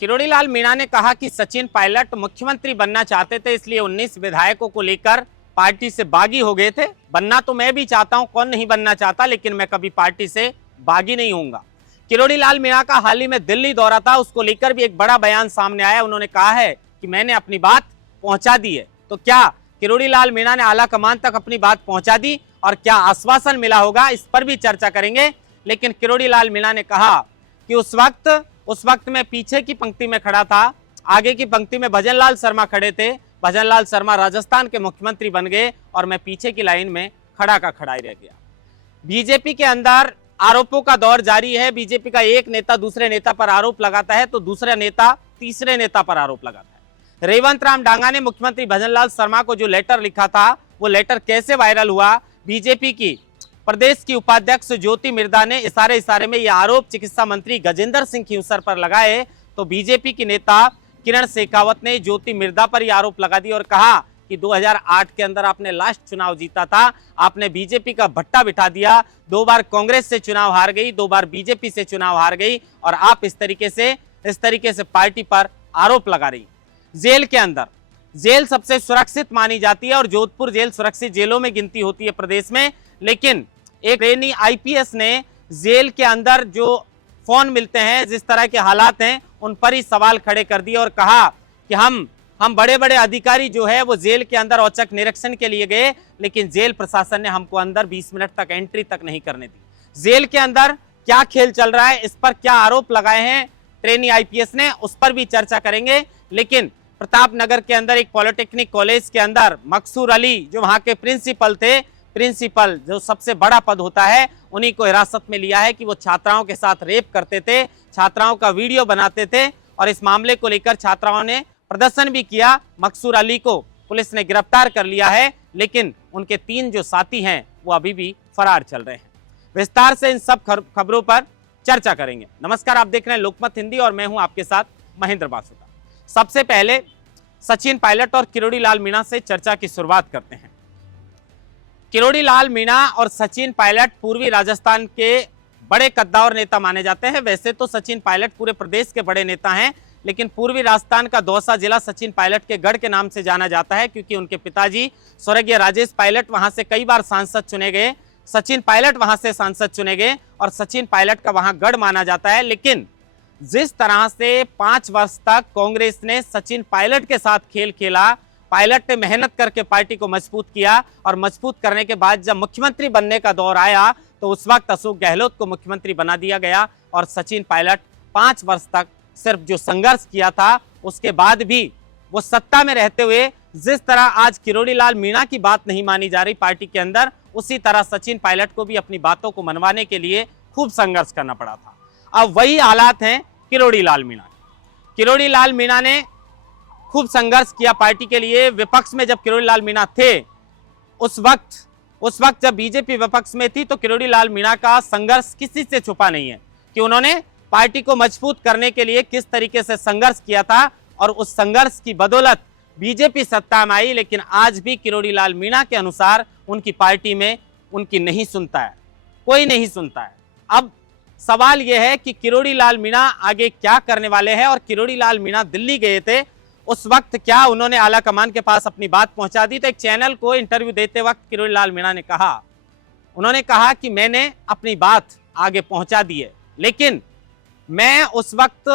किरोड़ी लाल मीणा ने कहा कि सचिन पायलट मुख्यमंत्री बनना चाहते थे, इसलिए 19 विधायकों को लेकर पार्टी से बागी हो गए थे। बनना तो मैं भी चाहता हूं, कौन नहीं बनना चाहता, लेकिन मैं कभी पार्टी से बागी नहीं होऊंगा। किरोड़ी लाल मीणा का हाल ही में दिल्ली दौरा था, उसको लेकर भी एक बड़ा बयान सामने आया। उन्होंने कहा है कि मैंने अपनी बात पहुंचा दी है। तो क्या किरोड़ी लाल मीणा ने आला कमान तक अपनी बात पहुंचा दी और क्या आश्वासन मिला होगा, इस पर भी चर्चा करेंगे। लेकिन किरोड़ी लाल मीणा ने कहा कि उस वक्त मैं पीछे की पंक्ति में खड़ा था, आगे की पंक्ति में भजन लाल शर्मा खड़े थे। भजन लाल शर्मा राजस्थान के मुख्यमंत्री बन गए और मैं पीछे की लाइन में खड़ा का खड़ा ही रह गया। बीजेपी के अंदर आरोपों का दौर जारी है। बीजेपी का एक नेता दूसरे नेता पर आरोप लगाता है तो दूसरा नेता तीसरे नेता पर आरोप लगाता है। रेवंत राम डांगा ने मुख्यमंत्री भजन लाल शर्मा को जो लेटर लिखा था, वो लेटर कैसे वायरल हुआ? बीजेपी की प्रदेश की उपाध्यक्ष ज्योति मिर्धा ने इशारे में यह आरोप चिकित्सा मंत्री गजेंद्र सिंह खींवसर पर लगाए तो बीजेपी की नेता किरण शेखावत ने ज्योति मिर्धा पर यह आरोप लगा दिया और कहा कि 2008 के अंदर आपने लास्ट चुनाव जीता था, आपने बीजेपी का भट्टा बिठा दिया, 2 बार कांग्रेस से चुनाव हार गई, 2 बार बीजेपी से चुनाव हार गई और आप इस तरीके से पार्टी पर आरोप लगा रही। जेल के अंदर, जेल सबसे सुरक्षित मानी जाती है और जोधपुर जेल सुरक्षित जेलों में गिनती होती है प्रदेश में, लेकिन एक ट्रेनी आईपीएस ने जेल के अंदर जो फोन मिलते हैं, जिस तरह के हालात हैं, उन पर ही सवाल खड़े कर दिए और कहा कि हम बड़े बड़े अधिकारी जो है वो जेल के अंदर औचक निरीक्षण के लिए गए, लेकिन जेल प्रशासन ने हमको अंदर 20 मिनट तक एंट्री तक नहीं करने दी। जेल के अंदर क्या खेल चल रहा है, इस पर क्या आरोप लगाए हैं ट्रेनी आईपीएस ने, उस पर भी चर्चा करेंगे। लेकिन प्रताप नगर के अंदर एक पॉलिटेक्निक कॉलेज के अंदर मकसूर अली जो वहां के प्रिंसिपल थे, प्रिंसिपल जो सबसे बड़ा पद होता है, उन्हीं को हिरासत में लिया है कि वो छात्राओं के साथ रेप करते थे, छात्राओं का वीडियो बनाते थे और इस मामले को लेकर छात्राओं ने प्रदर्शन भी किया। मकसूर अली को पुलिस ने गिरफ्तार कर लिया है, लेकिन उनके 3 जो साथी हैं वो अभी भी फरार चल रहे हैं। विस्तार से इन सब खबरों पर चर्चा करेंगे। नमस्कार, आप देख रहे हैं लोकमत हिंदी और मैं हूं आपके साथ महेंद्र बासुदा। सबसे पहले सचिन पायलट और किरोड़ी लाल मीणा से चर्चा की शुरुआत करते हैं। किरोड़ी लाल मीणा और सचिन पायलट पूर्वी राजस्थान के बड़े कद्दावर नेता माने जाते हैं। वैसे तो सचिन पायलट पूरे प्रदेश के बड़े नेता हैं, लेकिन पूर्वी राजस्थान का दौसा जिला सचिन पायलट के गढ़ के नाम से जाना जाता है, क्योंकि उनके पिताजी स्वर्गीय राजेश पायलट वहां से कई बार सांसद चुने गए, सचिन पायलट वहां से सांसद चुने गए और सचिन पायलट का वहां गढ़ माना जाता है। लेकिन जिस तरह से 5 वर्ष तक कांग्रेस ने सचिन पायलट के साथ खेल खेला, पायलट ने मेहनत करके पार्टी को मजबूत किया और मजबूत करने के बाद जब मुख्यमंत्री बनने का दौर आया तो उस वक्त अशोक गहलोत को मुख्यमंत्री बना दिया गया और सचिन पायलट 5 वर्ष तक सिर्फ जो संघर्ष किया था, उसके बाद भी वो सत्ता में रहते हुए जिस तरह आज किरोड़ी लाल मीणा की बात नहीं मानी जा रही पार्टी के अंदर, उसी तरह सचिन पायलट को भी अपनी बातों को मनवाने के लिए खूब संघर्ष करना पड़ा था। अब वही हालात हैं किरोड़ी लाल मीणा। किरोड़ी लाल मीणा ने खूब संघर्ष किया पार्टी के लिए। विपक्ष में जब किरोड़ी लाल मीणा थे, उस वक्त जब बीजेपी विपक्ष में थी, तो किरोड़ी लाल मीणा का संघर्ष किसी से छुपा नहीं है कि उन्होंने पार्टी को मजबूत करने के लिए किस तरीके से संघर्ष किया था और उस संघर्ष की बदौलत बीजेपी सत्ता में आई। लेकिन आज भी किरोड़ी लाल मीणा के अनुसार उनकी पार्टी में उनकी नहीं सुनता है, कोई नहीं सुनता है। अब सवाल यह है कि किरोड़ी लाल मीणा आगे क्या करने वाले हैं और किरोड़ी लाल मीणा दिल्ली गए थे, उस वक्त क्या उन्होंने आला कमान के पास अपनी बात पहुंचा दी? तो एक चैनल को इंटरव्यू देते वक्त किरोड़ी लाल मीणा ने कहा, उन्होंने कहा कि मैंने अपनी बात आगे पहुंचा दी है, लेकिन मैं उस वक्त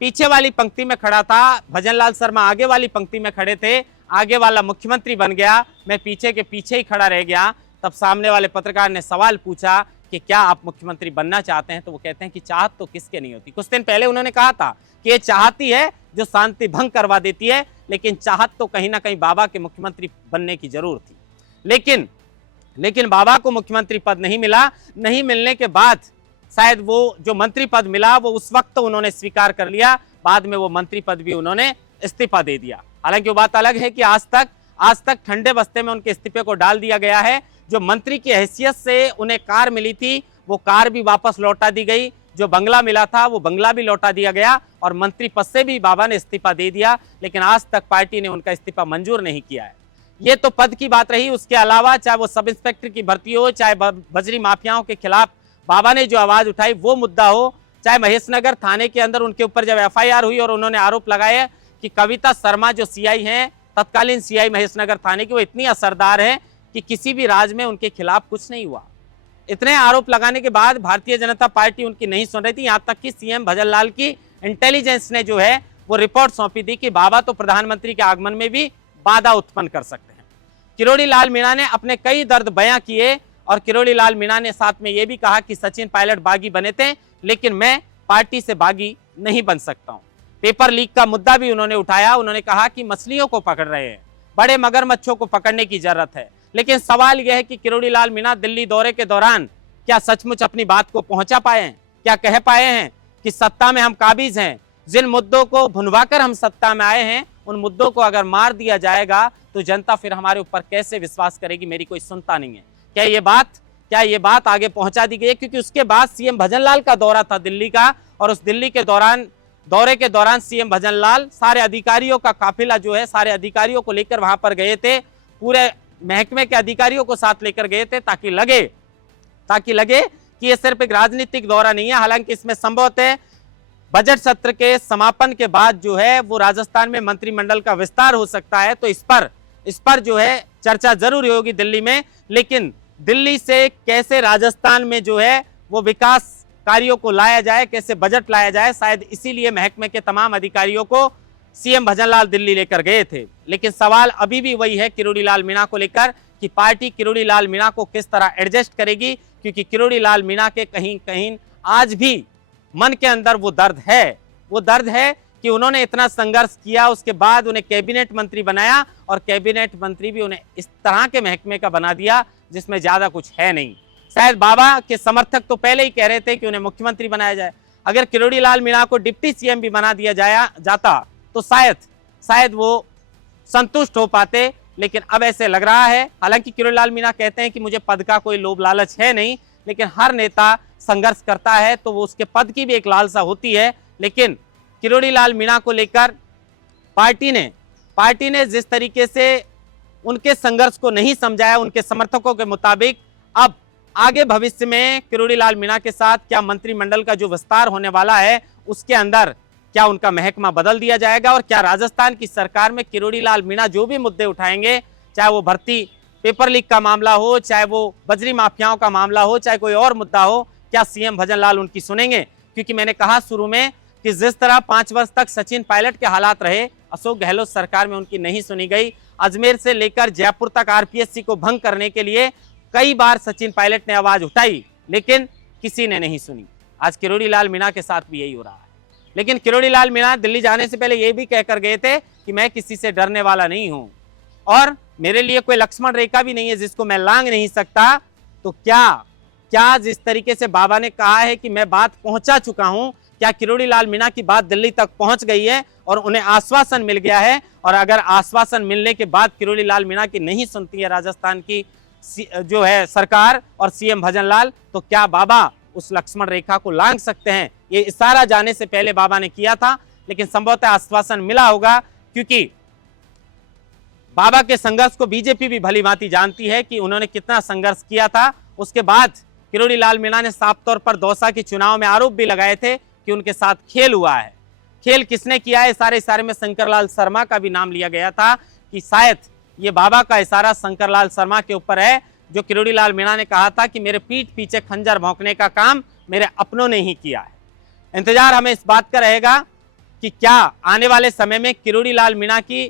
पीछे वाली पंक्ति में खड़ा था, भजन लाल शर्मा आगे वाली पंक्ति में खड़े थे, आगे वाला मुख्यमंत्री बन गया, मैं पीछे के पीछे ही खड़ा रह गया। तब सामने वाले पत्रकार ने सवाल पूछा कि क्या आप मुख्यमंत्री बनना चाहते हैं? तो वो कहते हैं कि चाहत तो किसके नहीं होती। कुछ दिन पहले उन्होंने कहा था कि ये चाहती है जो शांति भंग करवा देती है, लेकिन चाहत तो कहीं ना कहीं बाबा के मुख्यमंत्री बनने की जरूर थी। लेकिन बाबा को मुख्यमंत्री पद नहीं मिला। नहीं मिलने के बाद शायद वो जो मंत्री पद मिला वो उस वक्त तो उन्होंने स्वीकार कर लिया, बाद में वो मंत्री पद भी उन्होंने इस्तीफा दे दिया। हालांकि वो बात अलग है कि आज तक ठंडे बस्ते में उनके इस्तीफे को डाल दिया गया है। जो मंत्री की हैसियत से उन्हें कार मिली थी, वो कार भी वापस लौटा दी गई, जो बंगला मिला था वो बंगला भी लौटा दिया गया और मंत्री पद से भी बाबा ने इस्तीफा दे दिया। लेकिन आज तक पार्टी ने उनका इस्तीफा मंजूर नहीं किया है। ये तो पद की बात रही। उसके अलावा चाहे वो सब इंस्पेक्टर की भर्ती हो, चाहे बजरी माफियाओं के खिलाफ बाबा ने जो आवाज उठाई वो मुद्दा हो, चाहे महेशनगर थाने के अंदर उनके ऊपर जब एफआईआर हुई और उन्होंने आरोप लगाया कि कविता शर्मा जो सीआई हैं, तत्कालीन सीआई महेशनगर थाने की, वो इतनी असरदार है कि किसी भी राज्य में उनके खिलाफ कुछ नहीं हुआ। इतने आरोप लगाने के बाद भारतीय जनता पार्टी उनकी नहीं सुन रही थी। यहां तक कि सीएम भजनलाल की इंटेलिजेंस ने जो है वो रिपोर्ट सौंपी थी कि बाबा तो प्रधानमंत्री के आगमन में भी बाधा उत्पन्न कर सकते हैं। किरोड़ी लाल मीणा ने अपने कई दर्द बयां किए और किरोड़ी लाल मीणा ने साथ में यह भी कहा कि सचिन पायलट बागी बने थे, लेकिन मैं पार्टी से बागी नहीं बन सकता हूं। पेपर लीक का मुद्दा भी उन्होंने उठाया। उन्होंने कहा कि मछलियों को पकड़ रहे हैं, बड़े मगरमच्छों को पकड़ने की जरूरत है, लेकिन सवाल यह है कि किरोड़ी लाल मीणा दिल्ली दौरे के दौरान क्या सचमुच अपनी बात को पहुंचा पाए हैं? क्या कह पाए हैं कि सत्ता में हम काबिज हैं? जिन मुद्दों को भुनवाकर हम सत्ता में आए हैं, उन मुद्दों को अगर मार दिया जाएगा तो जनता फिर हमारे ऊपर कैसे विश्वास करेगी? मेरी कोई सुनता नहीं है। क्या ये बात आगे पहुंचा दी गई है? क्योंकि उसके बाद सीएम भजनलाल का दौरा था दिल्ली का, और उस दिल्ली के दौरे के दौरान सीएम भजनलाल सारे अधिकारियों का काफिला जो है, सारे अधिकारियों को लेकर वहां पर गए थे, पूरे महकमे के अधिकारियों को साथ लेकर गए थे ताकि लगे कि ये सिर्फ एक राजनीतिक दौरा नहीं है। हालांकि इसमें संभवतः बजट सत्र के समापन के बाद जो है वो राजस्थान में मंत्रिमंडल का विस्तार हो सकता है, तो इस पर जो है चर्चा जरूर होगी दिल्ली में। लेकिन दिल्ली से कैसे राजस्थान में जो है वो विकास कार्यों को लाया जाए, कैसे बजट लाया जाए, शायद इसीलिए महकमे के तमाम अधिकारियों को सीएम भजनलाल दिल्ली लेकर गए थे। लेकिन सवाल अभी भी वही है किरोड़ी लाल मीणा को लेकर कि पार्टी किरोड़ी लाल मीणा को किस तरह एडजस्ट करेगी, क्योंकि किरोड़ी लाल मीणा के कहीं कहीं आज भी मन के अंदर वो दर्द है कि उन्होंने इतना संघर्ष किया, उसके बाद उन्हें कैबिनेट मंत्री बनाया और कैबिनेट मंत्री भी उन्हें इस तरह के महकमे का बना दिया जिसमें ज्यादा कुछ है नहीं। शायद बाबा के समर्थक तो पहले ही कह रहे थे कि उन्हें मुख्यमंत्री बनाया जाए। अगर किरोड़ी लाल मीणा को डिप्टी सीएम भी बना दिया जाता तो शायद वो संतुष्ट हो पाते, लेकिन अब ऐसे लग रहा है। हालांकि किरोड़ी लाल मीणा कहते हैं कि मुझे पद का कोई लोभ लालच है नहीं, लेकिन हर नेता संघर्ष करता है तो वो उसके पद की भी एक लालसा होती है। लेकिन किरोड़ी लाल मीणा को लेकर पार्टी ने जिस तरीके से उनके संघर्ष को नहीं समझाया उनके समर्थकों के मुताबिक, अब आगे भविष्य में किरोड़ी लाल मीणा के साथ क्या मंत्रिमंडल का जो विस्तार होने वाला है उसके अंदर क्या उनका महकमा बदल दिया जाएगा, और क्या राजस्थान की सरकार में किरोड़ी लाल मीणा जो भी मुद्दे उठाएंगे, चाहे वो भर्ती पेपर लीक का मामला हो, चाहे वो बजरी माफियाओं का मामला हो, चाहे कोई और मुद्दा हो, क्या सीएम भजनलाल उनकी सुनेंगे? क्योंकि मैंने कहा शुरू में कि जिस तरह 5 वर्ष तक सचिन पायलट के हालात रहे, अशोक गहलोत सरकार में उनकी नहीं सुनी गई। अजमेर से लेकर जयपुर तक आरपीएससी को भंग करने के लिए कई बार सचिन पायलट ने आवाज उठाई, लेकिन किसी ने नहीं सुनी। आज किरोड़ी लाल मीणा के साथ भी यही हो रहा है। लेकिन किरोड़ी लाल मीणा दिल्ली जाने से पहले यह भी कहकर गए थे कि मैं किसी से डरने वाला नहीं हूं और मेरे लिए कोई लक्ष्मण रेखा भी नहीं है जिसको मैं लांघ नहीं सकता। तो क्या जिस तरीके से बाबा ने कहा है कि मैं बात पहुंचा चुका हूं, क्या किरोड़ी लाल मीणा की बात दिल्ली तक पहुंच गई है और उन्हें आश्वासन मिल गया है? और अगर आश्वासन मिलने के बाद किरोड़ी लाल मीणा की नहीं सुनती है राजस्थान की जो है सरकार और सीएम भजनलाल, तो क्या बाबा उस लक्ष्मण रेखा को लांघ सकते हैं? ये इशारा जाने से पहले बाबा ने किया था, लेकिन संभवतः आश्वासन मिला होगा, क्योंकि बाबा के संघर्ष को बीजेपी भी भली भांति जानती है कि उन्होंने कितना संघर्ष किया था। उसके बाद किरोड़ी लाल मीणा ने साफ तौर पर दौसा के चुनाव में आरोप भी लगाए थे कि उनके साथ खेल हुआ है। खेल किसने किया है? इशारे में शंकरलाल शर्मा का भी नाम लिया गया था कि शायद ये बाबा का इशारा शंकरलाल शर्मा के ऊपर है, जो किरोड़ी लाल मीणा ने कहा था कि मेरे पीठ पीछे खंजर भौंकने का काम मेरे अपनों ने ही किया है। इंतजार हमें इस बात का रहेगा कि क्या आने वाले समय में किरोड़ी लाल मीणा की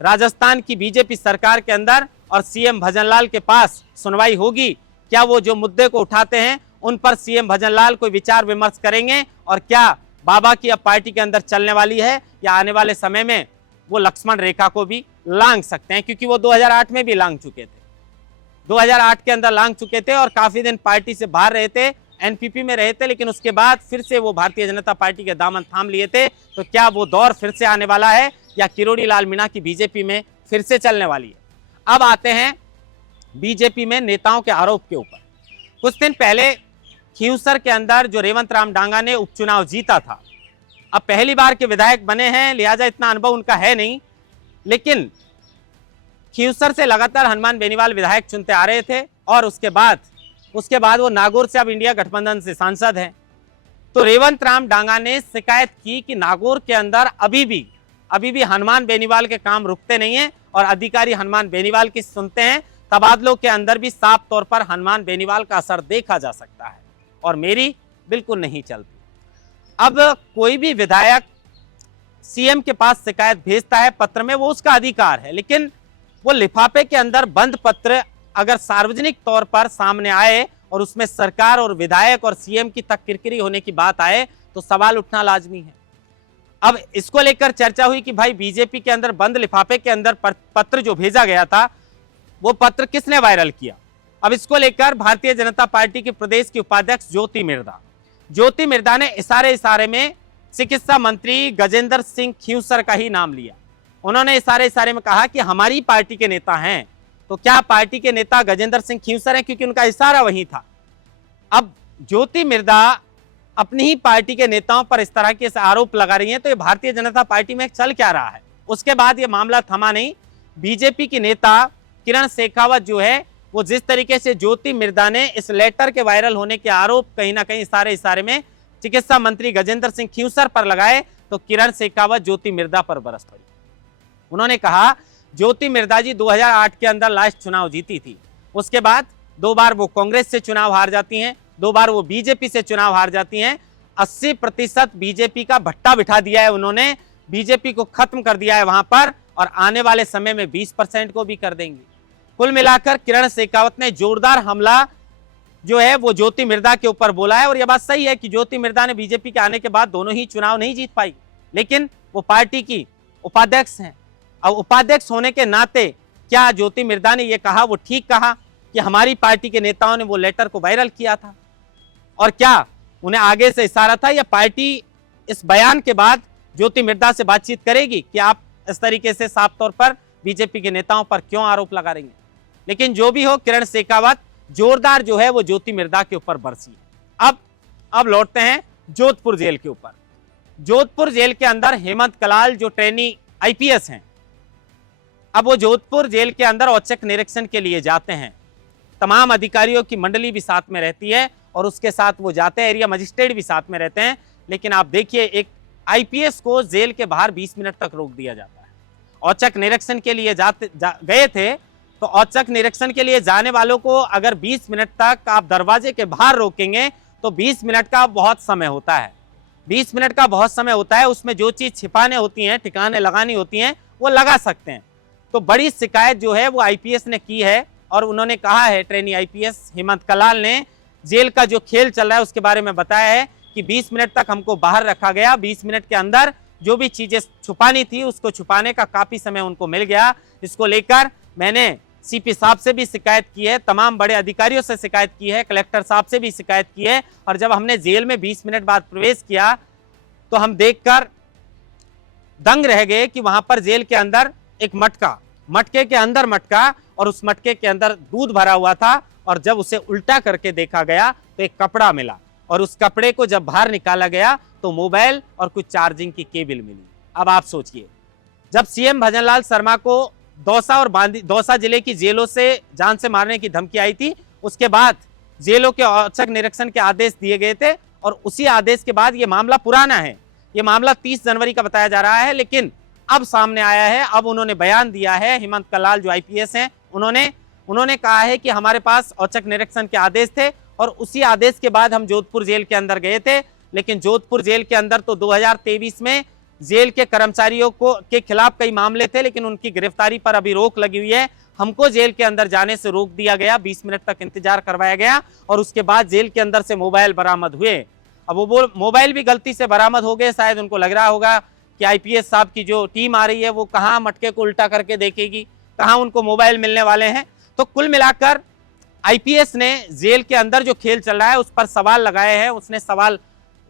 राजस्थान की बीजेपी सरकार के अंदर और सीएम भजनलाल के पास सुनवाई होगी। क्या वो जो मुद्दे को उठाते हैं उन पर सीएम भजनलाल कोई विचार विमर्श करेंगे, और क्या बाबा की अब पार्टी के अंदर चलने वाली है, या आने वाले समय में वो लक्ष्मण रेखा को भी लांघ सकते हैं? क्योंकि वो 2008 में भी लांघ चुके थे, 2008 के अंदर लांघ चुके थे और काफी दिन पार्टी से बाहर रहे थे, एनपीपी में रहे थे, लेकिन उसके बाद फिर से वो भारतीय जनता पार्टी के दामन थाम लिए थे। तो क्या वो दौर फिर से आने वाला है, या किरोड़ी लाल मीणा की बीजेपी में फिर से चलने वाली है? अब आते हैं बीजेपी में नेताओं के आरोप के ऊपर। कुछ दिन पहले खींवसर के अंदर जो रेवंत राम डांगा ने उपचुनाव जीता था, अब पहली बार के विधायक बने हैं, लिहाजा इतना अनुभव उनका है नहीं, लेकिन खींवसर से लगातार हनुमान बेनीवाल विधायक चुनते आ रहे थे और उसके बाद वो नागौर से अब इंडिया गठबंधन से सांसद हैं। तो रेवंत राम डांगा ने शिकायत की कि नागौर के अंदर अभी भी हनुमान बेनीवाल के काम रुकते नहीं हैं और अधिकारी हनुमान बेनीवाल की सुनते हैं। तबादलों के अंदर भी साफ तौर पर हनुमान बेनीवाल का असर देखा जा सकता है और मेरी बिल्कुल नहीं चलती। अब कोई भी विधायक सीएम के पास शिकायत भेजता है पत्र में, वो उसका अधिकार है, लेकिन वो लिफाफे के अंदर बंद पत्र अगर सार्वजनिक तौर पर सामने आए और उसमें सरकार और विधायक और सीएम की तक किरकिरी होने की बात आए तो सवाल उठना लाजमी है। अब इसको लेकर चर्चा हुई कि भाई बीजेपी के अंदर बंद लिफाफे के अंदर पत्र जो भेजा गया था वो पत्र किसने वायरल किया। अब इसको लेकर भारतीय जनता पार्टी के प्रदेश की उपाध्यक्ष ज्योति मिर्धा ने इशारे में चिकित्सा मंत्री गजेंद्र सिंह खींवसर का ही नाम लिया। उन्होंने इशारे में कहा कि हमारी पार्टी के नेता हैं, तो क्या पार्टी के नेता गजेंद्र सिंह खींवसर हैं, क्योंकि उनका इशारा वही था। अब ज्योति मिर्धा अपनी ही पार्टी के नेताओं पर इस तरह के आरोप लगा रही हैं, तो ये भारतीय जनता पार्टी में चल क्या रहा है। उसके बाद ये मामला थमा नहीं। बीजेपी की नेता किरण शेखावत जो है वो जिस तरीके से ज्योति मिर्धा ने इस लेटर के वायरल होने के आरोप कहीं ना कहीं इशारे में चिकित्सा मंत्री गजेंद्र सिंह खींवसर पर लगाए, तो किरण शेखावत ज्योति मिर्धा पर बरस पड़ी। उन्होंने कहा ज्योति मिर्धा जी 2008 के अंदर लास्ट चुनाव जीती थी, उसके बाद 2 बार वो कांग्रेस से चुनाव हार जाती हैं, 2 बार वो बीजेपी से चुनाव हार जाती हैं। 80% बीजेपी का भट्टा बिठा दिया है उन्होंने, बीजेपी को खत्म कर दिया है वहां पर, और आने वाले समय में 20% को भी कर देंगे। कुल मिलाकर किरण शेखावत ने जोरदार हमला जो है वो ज्योति मिर्धा के ऊपर बोला है। और यह बात सही है कि ज्योति मिर्धा ने बीजेपी के आने के बाद दोनों ही चुनाव नहीं जीत पाई, लेकिन वो पार्टी की उपाध्यक्ष हैं। अब उपाध्यक्ष होने के नाते क्या ज्योति मिर्धा ने यह कहा वो ठीक कहा कि हमारी पार्टी के नेताओं ने वो लेटर को वायरल किया था, और क्या उन्हें आगे से इशारा था, या पार्टी इस बयान के बाद ज्योति मिर्धा से बातचीत करेगी कि आप इस तरीके से साफ तौर पर बीजेपी के नेताओं पर क्यों आरोप लगा रही हैं। लेकिन जो भी हो, किरण शेखावत जोरदार जो है वो ज्योति मिर्धा के ऊपर बरसी है। अब लौटते हैं जोधपुर जेल के ऊपर। जोधपुर जेल के अंदर हेमंत कलाल जो ट्रेनी आईपीएस हैं, अब वो जोधपुर जेल के अंदर औचक निरीक्षण के लिए जाते हैं। तमाम अधिकारियों की मंडली भी साथ में रहती है और उसके साथ वो जाते हैं, एरिया मजिस्ट्रेट भी साथ में रहते हैं। लेकिन आप देखिए, एक आईपीएस को जेल के बाहर 20 मिनट तक रोक दिया जाता है। औचक निरीक्षण के लिए गए थे, तो औचक निरीक्षण के लिए जाने वालों को अगर 20 मिनट तक आप दरवाजे के बाहर रोकेंगे तो 20 मिनट का बहुत समय होता है। 20 मिनट का बहुत समय होता है, उसमें जो चीज़ छिपाने होती हैं, ठिकाने लगानी होती हैं, वो लगा सकते हैं। तो बड़ी शिकायत जो है वो आईपीएस ने की है, और उन्होंने कहा है, ट्रेनी आईपीएस हेमंत कलाल ने जेल का जो खेल चल रहा है उसके बारे में बताया है कि 20 मिनट तक हमको बाहर रखा गया, 20 मिनट के अंदर जो भी चीजें छुपानी थी उसको छुपाने का काफी समय उनको मिल गया। इसको लेकर मैंने सीपी साहब से भी शिकायत की है, तमाम बड़े अधिकारियों से शिकायत की है, कलेक्टर साहब से भी शिकायत की है। और जब हमने जेल में 20 मिनट बाद प्रवेश किया तो हम देखकर दंग रह गए कि वहां पर जेल के अंदर एक मटके के अंदर मटका, और उस मटके के अंदर दूध भरा हुआ था, और जब उसे उल्टा करके देखा गया तो एक कपड़ा मिला, और उस कपड़े को जब बाहर निकाला गया तो मोबाइल और कुछ चार्जिंग की केबल मिली। अब आप सोचिए, जब सीएम भजनलाल शर्मा को दौसा जिले की जेलों से जान से मारने की धमकी आई थी, उसके बाद जेलों के औचक निरीक्षण के आदेश दिए गए थे, और उसी आदेश के बाद ये मामला पुराना है, ये मामला 30 जनवरी का बताया जा रहा है, लेकिन अब सामने आया है। अब उन्होंने बयान दिया है, हेमंत कलाल जो आईपीएस हैं, उन्होंने कहा है कि हमारे पास औचक निरीक्षण के आदेश थे, और उसी आदेश के बाद हम जोधपुर जेल के अंदर गए थे। लेकिन जोधपुर जेल के अंदर तो 2023 में जेल के कर्मचारियों के खिलाफ कई मामले थे, लेकिन उनकी गिरफ्तारी पर अभी रोक लगी हुई है। हमको जेल के अंदर जाने से रोक दिया गया, 20 मिनट तक इंतजार करवाया गया, और उसके बाद जेल के अंदर से मोबाइल बरामद हुए। अब वो मोबाइल भी गलती से बरामद हो गए, शायद उनको लग रहा होगा कि आईपीएस साहब की जो टीम आ रही है वो कहाँ मटके को उल्टा करके देखेगी, कहाँ उनको मोबाइल मिलने वाले हैं। तो कुल मिलाकर आईपीएस ने जेल के अंदर जो खेल चल रहा है उस पर सवाल लगाए हैं, उसने सवाल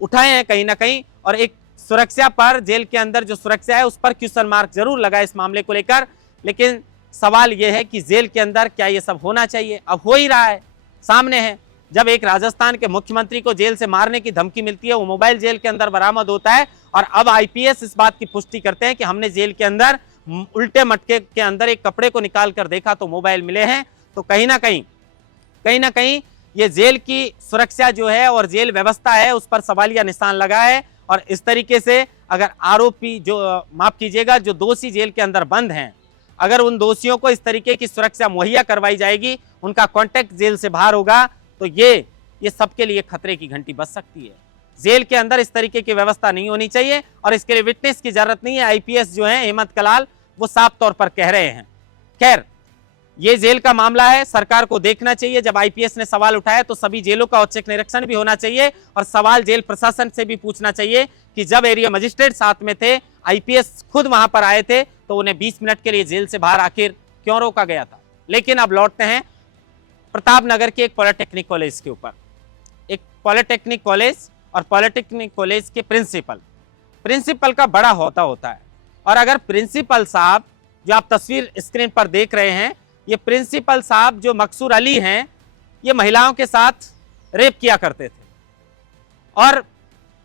उठाए हैं कहीं ना कहीं, और एक सुरक्षा पर, जेल के अंदर जो सुरक्षा है उस पर क्वेश्चन मार्क जरूर लगा इस मामले को लेकर। लेकिन सवाल यह है कि जेल के अंदर क्या ये सब होना चाहिए? अब हो ही रहा है, सामने है। जब एक राजस्थान के मुख्यमंत्री को जेल से मारने की धमकी मिलती है, वो मोबाइल जेल के अंदर बरामद होता है, और अब आईपीएस इस बात की पुष्टि करते हैं कि हमने जेल के अंदर उल्टे मटके के अंदर एक कपड़े को निकाल कर देखा तो मोबाइल मिले हैं। तो कहीं ना कहीं ये जेल की सुरक्षा जो है और जेल व्यवस्था है उस पर सवालिया निशान लगा है। और इस तरीके से अगर आरोपी जो माफ कीजिएगा जो दोषी जेल के अंदर बंद हैं, अगर उन दोषियों को इस तरीके की सुरक्षा मुहैया करवाई जाएगी, उनका कांटेक्ट जेल से बाहर होगा, तो ये सबके लिए खतरे की घंटी बज सकती है। जेल के अंदर इस तरीके की व्यवस्था नहीं होनी चाहिए और इसके लिए विटनेस की जरूरत नहीं है। आईपीएस जो है हेमंत कलाल वो साफ तौर पर कह रहे हैं। खैर, ये जेल का मामला है, सरकार को देखना चाहिए। जब आईपीएस ने सवाल उठाया तो सभी जेलों का औचक निरीक्षण भी होना चाहिए और सवाल जेल प्रशासन से भी पूछना चाहिए कि जब एरिया मजिस्ट्रेट साथ में थे, आईपीएस खुद वहां पर आए थे, तो उन्हें 20 मिनट के लिए जेल से बाहर आखिर क्यों रोका गया था। लेकिन अब लौटते हैं प्रताप नगर के एक पॉलिटेक्निक कॉलेज के ऊपर। एक पॉलिटेक्निक कॉलेज और पॉलिटेक्निक कॉलेज के प्रिंसिपल का बड़ा होता है। और अगर प्रिंसिपल साहब जो आप तस्वीर स्क्रीन पर देख रहे हैं, ये प्रिंसिपल साहब जो मकसूर अली हैं, ये महिलाओं के साथ रेप किया करते थे और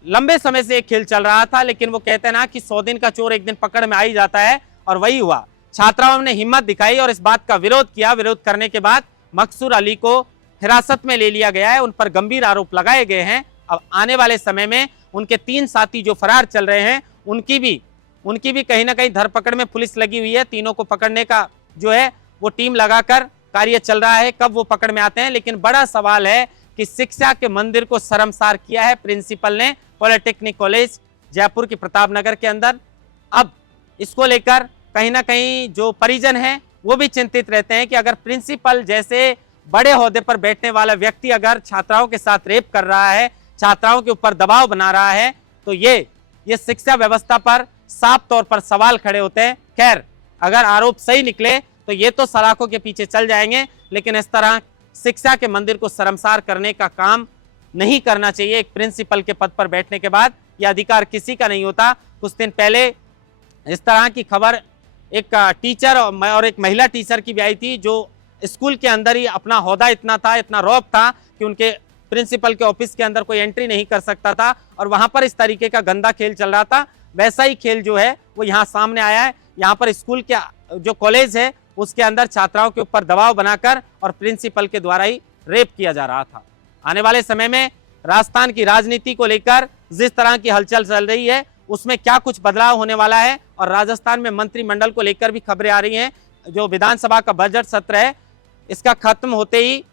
लंबे समय से एक खेल चल रहा था। लेकिन वो कहते हैं ना कि 100 दिन का चोर एक दिन पकड़ में आ ही जाता है, और वही हुआ। छात्राओं ने हिम्मत दिखाई और इस बात का विरोध किया। विरोध करने के बाद मकसूर अली को हिरासत में ले लिया गया है, उन पर गंभीर आरोप लगाए गए हैं। अब आने वाले समय में उनके 3 साथी जो फरार चल रहे हैं, उनकी भी कहीं ना कहीं धरपकड़ में पुलिस लगी हुई है। तीनों को पकड़ने का जो है वो टीम लगाकर कार्य चल रहा है, कब वो पकड़ में आते हैं। लेकिन बड़ा सवाल है कि शिक्षा के मंदिर को शर्मसार किया है प्रिंसिपल ने पॉलिटेक्निक कॉलेज जयपुर के प्रताप नगर के अंदर। अब इसको लेकर कहीं ना कहीं जो परिजन हैं वो भी चिंतित रहते हैं कि अगर प्रिंसिपल जैसे बड़े ओहदे पर बैठने वाला व्यक्ति अगर छात्राओं के साथ रेप कर रहा है, छात्राओं के ऊपर दबाव बना रहा है, तो ये शिक्षा व्यवस्था पर साफ तौर पर सवाल खड़े होते हैं। खैर, अगर आरोप सही निकले तो ये तो सलाखों के पीछे चल जाएंगे, लेकिन इस तरह शिक्षा के मंदिर को शर्मसार करने का काम नहीं करना चाहिए। एक प्रिंसिपल के पद पर बैठने के बाद यह अधिकार किसी का नहीं होता। कुछ दिन पहले इस तरह की खबर एक टीचर और एक महिला टीचर की भी आई थी, जो स्कूल के अंदर ही अपना ओहदा इतना रौब था कि उनके प्रिंसिपल के ऑफिस के अंदर कोई एंट्री नहीं कर सकता था, और वहां पर इस तरीके का गंदा खेल चल रहा था। वैसा ही खेल जो है वो यहाँ सामने आया है। यहाँ पर स्कूल के जो कॉलेज है उसके अंदर छात्राओं के ऊपर दबाव बनाकर और प्रिंसिपल के द्वारा ही रेप किया जा रहा था। आने वाले समय में राजस्थान की राजनीति को लेकर जिस तरह की हलचल चल रही है, उसमें क्या कुछ बदलाव होने वाला है, और राजस्थान में मंत्रिमंडल को लेकर भी खबरें आ रही हैं। जो विधानसभा का बजट सत्र है, इसका खत्म होते ही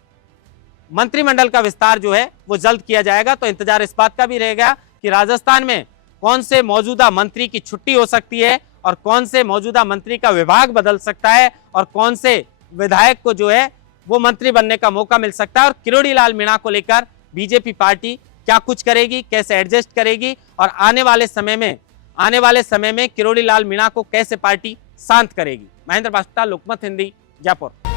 मंत्रिमंडल का विस्तार जो है वो जल्द किया जाएगा। तो इंतजार इस बात का भी रहेगा कि राजस्थान में कौन से मौजूदा मंत्री की छुट्टी हो सकती है और कौन से मौजूदा मंत्री का विभाग बदल सकता है और कौन से विधायक को जो है वो मंत्री बनने का मौका मिल सकता है। और किरोड़ी लाल मीणा को लेकर बीजेपी पार्टी क्या कुछ करेगी, कैसे एडजस्ट करेगी, और आने वाले समय में किरोड़ी लाल मीणा को कैसे पार्टी शांत करेगी। महेंद्र बास्ता, लोकमत हिंदी, जयपुर।